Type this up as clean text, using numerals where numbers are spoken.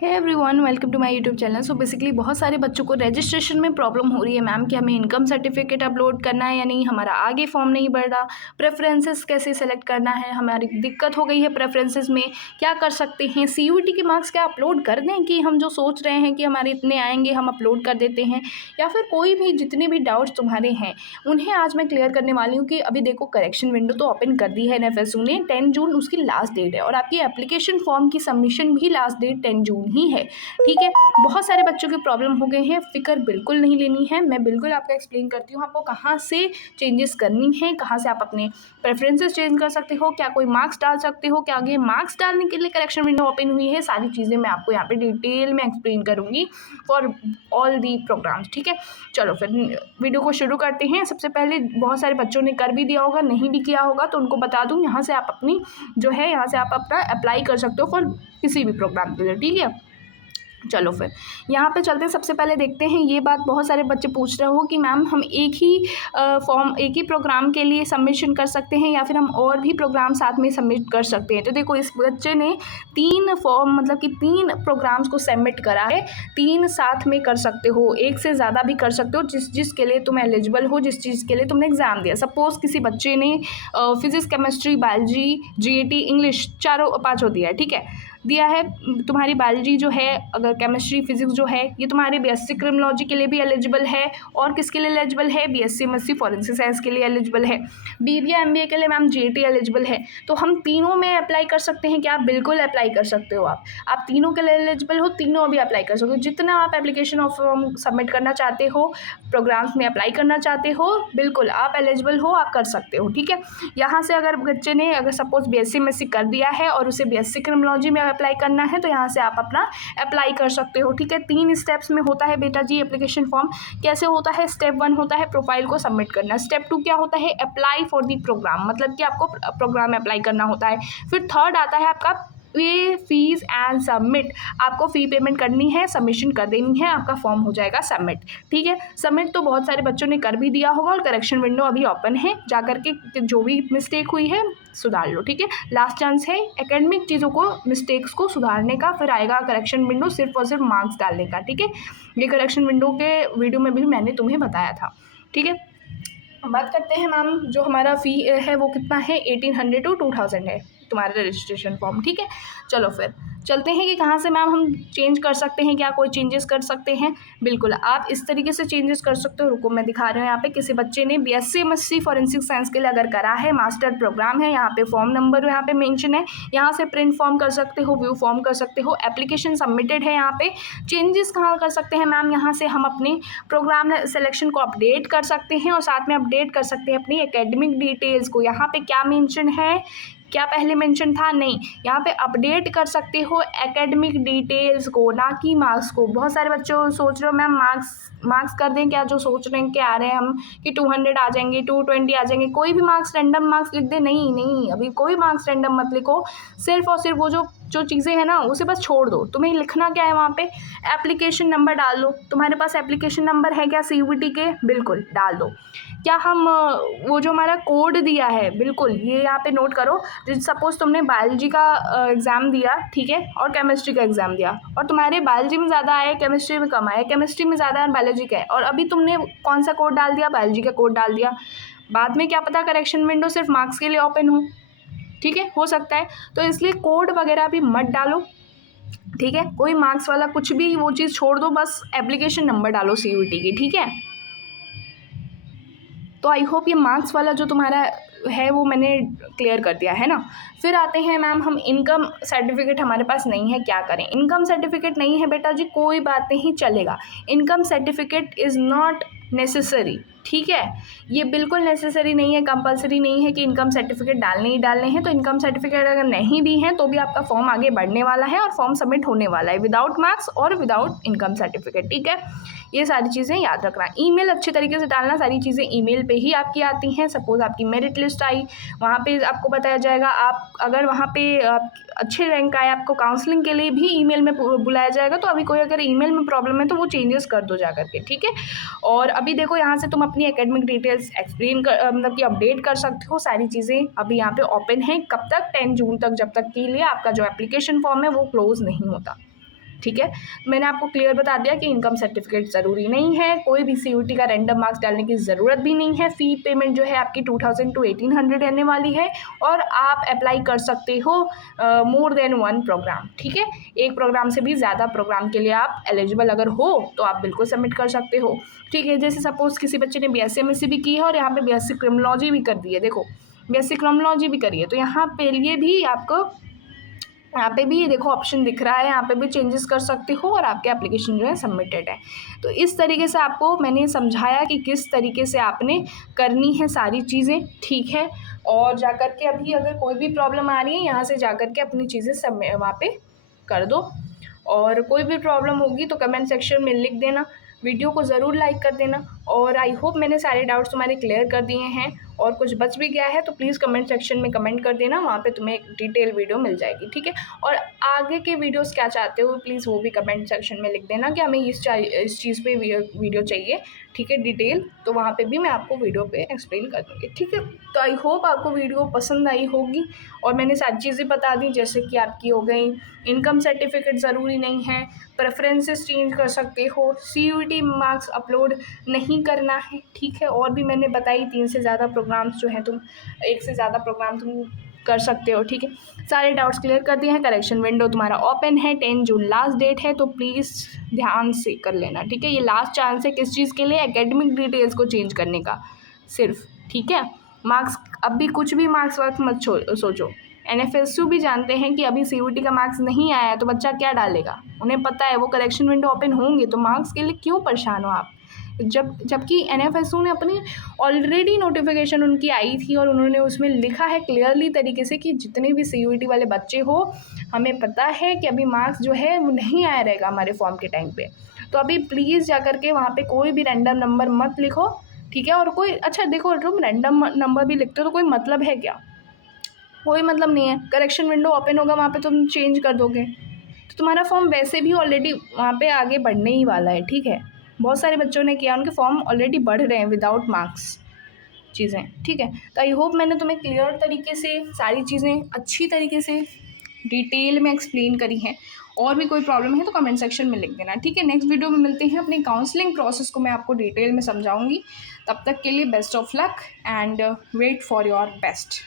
Hey everyone, welcome to my YouTube channel. So basically बहुत सारे बच्चों को रजिस्ट्रेशन में प्रॉब्लम हो रही है मैम कि हमें इनकम सर्टिफिकेट अपलोड करना है या नहीं, हमारा आगे फॉर्म नहीं बढ़ रहा, प्रेफरेंसेस कैसे सेलेक्ट करना है, हमारी दिक्कत हो गई है प्रेफरेंसेस में, क्या कर सकते हैं, सीयूईटी के मार्क्स क्या अपलोड कर दें कि हम जो सोच रहे हैं कि हमारे इतने आएंगे हम अपलोड कर देते हैं, या फिर कोई भी जितने भी डाउट्स तुम्हारे हैं उन्हें आज मैं क्लियर करने वाली हूँ। कि अभी देखो करेक्शन विंडो तो ओपन कर दी है एनएफएसयू ने, 10 जून उसकी लास्ट डेट है और आपकी एप्लीकेशन फॉर्म की सबमिशन भी लास्ट डेट 10 जून ही है। ठीक है, बहुत सारे बच्चों के प्रॉब्लम हो गए हैं, फिक्र बिल्कुल नहीं लेनी है, मैं बिल्कुल आपको एक्सप्लेन करती हूँ आपको कहाँ से चेंजेस करनी है, कहाँ से आप अपने प्रेफरेंसेस चेंज कर सकते हो, क्या कोई मार्क्स डाल सकते हो, क्या आगे मार्क्स डालने के लिए करेक्शन विंडो ओपन हुई है, सारी चीज़ें मैं आपको यहाँ पे डिटेल में एक्सप्लेन करूँगी फॉर ऑल दी प्रोग्राम्स। ठीक है, चलो फिर वीडियो को शुरू करते हैं। सबसे पहले बहुत सारे बच्चों ने कर भी दिया होगा, नहीं भी किया होगा तो उनको बता दूँ, यहाँ से आप अपनी जो है यहाँ से आप अपना अप्लाई कर सकते हो फॉर किसी भी प्रोग्राम के लिए। ठीक है, चलो फिर यहाँ पे चलते हैं। सबसे पहले देखते हैं, ये बात बहुत सारे बच्चे पूछ रहे हो कि मैम हम एक ही फॉर्म एक ही प्रोग्राम के लिए सबमिशन कर सकते हैं या फिर हम और भी प्रोग्राम साथ में सबमिट कर सकते हैं। तो देखो इस बच्चे ने 3 फॉर्म मतलब कि 3 प्रोग्राम्स को सबमिट करा है, 3 साथ में कर सकते हो, एक से ज़्यादा भी कर सकते हो जिसके लिए तुम एलिजिबल हो, जिस चीज़ के लिए तुमने एग्ज़ाम दिया। सपोज़ किसी बच्चे ने physics, chemistry, biology, GAT, English चारों पाँचों दिया है, ठीक है, दिया है। तुम्हारी बायोलॉजी जो है, अगर केमिस्ट्री फिजिक्स जो है ये तुम्हारे बीएससी क्रिमिनोलॉजी के लिए भी एलिजिबल है, और किसके लिए एलिजिबल है, बीएससी एमएससी फॉरेंसिक साइंस के लिए एलिजिबल है, बीबीए एमबीए के लिए मैम जीएटी एलिजिबल है। तो हम तीनों में अप्लाई कर सकते हैं क्या? बिल्कुल अप्लाई कर सकते हो आप तीनों के लिए एलिजिबल हो, तीनों भी अप्लाई कर सकते हो। जितना आप एप्लीकेशन ऑफ फॉर्म सबमिट करना चाहते हो, प्रोग्राम्स में अप्लाई करना चाहते हो, बिल्कुल आप एलिजिबल हो, आप कर सकते हो। ठीक है, यहाँ से अगर बच्चे ने अगर सपोज बीएससी एमएससी कर दिया है और उसे बीएससी क्रिमिनोलॉजी में अप्लाई करना है तो यहाँ से आप अपना अप्लाई कर सकते हो। ठीक है, 3 स्टेप्स में होता है बेटा जी एप्लीकेशन फॉर्म। कैसे होता है? स्टेप 1 होता है प्रोफाइल को सबमिट करना, स्टेप 2 क्या होता है, अप्लाई फॉर दी प्रोग्राम, मतलब कि आपको प्रोग्राम में अप्लाई करना होता है। फिर थर्ड आता है आपका पे फीस एंड सबमिट, आपको फ़ी पेमेंट करनी है, सबमिशन कर देनी है, आपका फॉर्म हो जाएगा सबमिट। ठीक है, सबमिट तो बहुत सारे बच्चों ने कर भी दिया होगा और करेक्शन विंडो अभी ओपन है, जाकर के जो भी मिस्टेक हुई है सुधार लो। ठीक है, लास्ट चांस है एकेडमिक चीज़ों को, मिस्टेक्स को सुधारने का, फिर आएगा करेक्शन विंडो सिर्फ और सिर्फ मार्क्स डालने का। ठीक है, ये करेक्शन विंडो के वीडियो में भी मैंने तुम्हें बताया था। ठीक है, बात करते हैं मैम, जो हमारा फ़ी है वो कितना है, 1800 to 2000 है तुम्हारा रजिस्ट्रेशन फॉर्म। ठीक है, चलो फिर चलते हैं कि कहाँ से मैम हम चेंज कर सकते हैं, क्या कोई चेंजेस कर सकते हैं। बिल्कुल आप इस तरीके से चेंजेस कर सकते हो। रुको मैं दिखा रही हूँ, यहाँ पे किसी बच्चे ने बीएससी एमएससी फॉरेंसिक साइंस के लिए अगर करा है, मास्टर प्रोग्राम है, यहाँ पे फॉर्म नंबर यहाँ पे मेंशन है, यहाँ से प्रिंट फॉर्म कर सकते हो, व्यू फॉर्म कर सकते हो, एप्लीकेशन सबमिटेड है। यहाँ पे चेंजेस कहाँ कर सकते हैं मैम, यहाँ से हम अपने प्रोग्राम सिलेक्शन को अपडेट कर सकते हैं और साथ में अपडेट कर सकते हैं अपनी एकेडमिक डिटेल्स को। यहाँ पे क्या मेंशन है, क्या पहले मेंशन था? नहीं, यहाँ पे अपडेट कर सकते हो एकेडमिक डिटेल्स को, ना कि मार्क्स को। बहुत सारे बच्चों सोच रहे हो मैम मार्क्स कर दें क्या, जो सोच रहे हैं कि आ रहे हैं हम कि 200 आ जाएंगे, 220 आ जाएंगे, कोई भी मार्क्स रैंडम मार्क्स लिख दे। नहीं, अभी कोई मार्क्स रैंडम मत लिखो, सिर्फ और सिर्फ वो जो चीज़ें हैं ना उसे बस छोड़ दो। तुम्हें लिखना क्या है, वहाँ पे एप्लीकेशन नंबर डाल दो। तुम्हारे पास एप्लीकेशन नंबर है क्या सीयूईटी के? बिल्कुल डाल दो। क्या हम वो जो हमारा कोड दिया है, बिल्कुल ये यहाँ पे नोट करो। सपोज तुमने बायोलॉजी का एग्ज़ाम दिया, ठीक है, और केमिस्ट्री का एग्ज़ाम दिया, और तुम्हारे बायोलॉजी में ज़्यादा आया, केमिस्ट्री में कम आया, केमिस्ट्री में ज़्यादा है, बायोलॉजी का है, और अभी तुमने कौन सा कोड डाल दिया? बायोलॉजी का कोड डाल दिया। बाद में क्या पता करेक्शन विंडो सिर्फ मार्क्स के लिए ओपन हो, ठीक है, हो सकता है। तो इसलिए कोड वगैरह भी मत डालो, ठीक है, कोई मार्क्स वाला कुछ भी वो चीज़ छोड़ दो, बस एप्लीकेशन नंबर डालो सीयूईटी की। ठीक है, तो आई होप ये मार्क्स वाला जो तुम्हारा है वो मैंने क्लियर कर दिया है ना। फिर आते हैं मैम, हम इनकम सर्टिफिकेट हमारे पास नहीं है, क्या करें? इनकम सर्टिफिकेट नहीं है बेटा जी, कोई बात नहीं, चलेगा। Income certificate is not necessary, ठीक है, ये बिल्कुल नेसेसरी नहीं है, कंपलसरी नहीं है कि इनकम सर्टिफिकेट डालने ही डालने हैं। तो इनकम सर्टिफिकेट अगर नहीं भी हैं तो भी आपका फॉर्म आगे बढ़ने वाला है और फॉर्म सबमिट होने वाला है विदाउट मार्क्स और विदाउट इनकम सर्टिफिकेट। ठीक है, ये सारी चीज़ें याद रखना। ईमेल अच्छे तरीके से डालना, सारी चीज़ें ईमेल पे ही आपकी आती हैं। सपोज़ आपकी मेरिट लिस्ट आई, वहाँ पे आपको बताया जाएगा। आप अगर वहाँ पे अच्छे रैंक आए, आपको काउंसलिंग के लिए भी ईमेल में बुलाया जाएगा। तो अभी कोई अगर ईमेल में प्रॉब्लम है तो वो चेंजेस कर दो जा करके, ठीक है। और अभी देखो यहाँ से तुम अपनी एकेडमिक डिटेल्स एक्सप्लेन कर मतलब कि अपडेट कर सकते हो। सारी चीज़ें अभी यहाँ पे ओपन है, कब तक? 10 जून तक, जब तक के लिए आपका जो एप्लीकेशन फॉर्म है वो क्लोज़ नहीं होता। ठीक है। मैंने आपको क्लियर बता दिया कि इनकम सर्टिफिकेट ज़रूरी नहीं है, कोई भी CUET का रैंडम मार्क्स डालने की ज़रूरत भी नहीं है। फ़ी पेमेंट जो है आपकी 2000 to 1800 रहने वाली है और आप अप्लाई कर सकते हो मोर देन 1 प्रोग्राम, ठीक है। एक प्रोग्राम से भी ज़्यादा प्रोग्राम के लिए आप एलिजिबल अगर हो तो आप बिल्कुल सबमिट कर सकते हो, ठीक है। जैसे सपोज़ किसी बच्चे ने BSc MSc भी की है और यहाँ पे BSc क्रिमिनोलॉजी भी कर दी है, देखो BSc क्रिमिनोलॉजी भी करी है, तो यहाँ पे लिए भी आपको यहाँ पे भी देखो ऑप्शन दिख रहा है, यहाँ पे भी चेंजेस कर सकते हो और आपके एप्लीकेशन जो है सबमिटेड है। तो इस तरीके से आपको मैंने समझाया कि किस तरीके से आपने करनी है सारी चीज़ें, ठीक है। और जाकर के अभी अगर कोई भी प्रॉब्लम आ रही है यहाँ से जाकर के अपनी चीज़ें सब वहाँ पे कर दो, और कोई भी प्रॉब्लम होगी तो कमेंट सेक्शन में लिख देना, वीडियो को ज़रूर लाइक कर देना। और आई होप मैंने सारे डाउट्स तुम्हारे क्लियर कर दिए हैं, और कुछ बच भी गया है तो प्लीज़ कमेंट सेक्शन में कमेंट कर देना, वहाँ पे तुम्हें एक डिटेल वीडियो मिल जाएगी, ठीक है। और आगे के वीडियोस क्या चाहते हो प्लीज़ वो भी कमेंट सेक्शन में लिख देना कि हमें इस चीज़ पे वीडियो चाहिए, ठीक है, डिटेल, तो वहाँ पे भी मैं आपको वीडियो पे एक्सप्लेन कर दूँगी, ठीक है। तो आई होप आपको वीडियो पसंद आई होगी और मैंने सारी चीज़ें बता दी, जैसे कि आपकी हो गई इनकम सर्टिफिकेट ज़रूरी नहीं है, प्रेफरेंसेस चेंज कर सकते हो, CUET मार्क्स अपलोड नहीं करना है, ठीक है। और भी मैंने बताई 3 से ज़्यादा प्रोग्राम्स जो हैं, तुम 1 से ज़्यादा प्रोग्राम तुम कर सकते हो, ठीक है। सारे डाउट्स क्लियर कर दिए हैं। करेक्शन विंडो तुम्हारा ओपन है, 10 जून लास्ट डेट है, तो प्लीज़ ध्यान से कर लेना, ठीक है। ये लास्ट चांस है किस चीज़ के लिए, एकेडमिक डिटेल्स को चेंज करने का सिर्फ, ठीक है। मार्क्स अब भी कुछ भी मार्क्स वर्क मत सोचो। NFSU भी जानते हैं कि अभी CUET का मार्क्स नहीं आया है तो बच्चा क्या डालेगा, उन्हें पता है वो करेक्शन विंडो ओपन होंगे, तो मार्क्स के लिए क्यों परेशान हो आप। जबकि NFSU ने अपनी ऑलरेडी नोटिफिकेशन उनकी आई थी और उन्होंने उसमें लिखा है क्लियरली तरीके से कि जितने भी CUET वाले बच्चे हो, हमें पता है कि अभी मार्क्स जो है वो नहीं आया रहेगा हमारे फॉर्म के टाइम पे, तो अभी प्लीज़ जा कर के वहाँ पे कोई भी रैंडम नंबर मत लिखो, ठीक है। और कोई अच्छा देखो, तुम रैंडम नंबर भी लिखते हो तो कोई मतलब है क्या, कोई मतलब नहीं है। करेक्शन विंडो ओपन होगा, वहाँ पे तुम चेंज कर दोगे तो तुम्हारा फॉर्म वैसे भी ऑलरेडी वहाँ पे आगे बढ़ने ही वाला है, ठीक है। बहुत सारे बच्चों ने किया, उनके फॉर्म ऑलरेडी बढ़ रहे हैं विदाउट मार्क्स चीज़ें, ठीक है। तो आई होप मैंने तुम्हें क्लियर तरीके से सारी चीज़ें अच्छी तरीके से डिटेल में एक्सप्लेन करी हैं। और भी कोई प्रॉब्लम है तो कमेंट सेक्शन में लिख देना, ठीक है। नेक्स्ट वीडियो में मिलते हैं, अपनी काउंसलिंग प्रोसेस को मैं आपको डिटेल में समझाऊंगी। तब तक के लिए best of luck and wait for your best.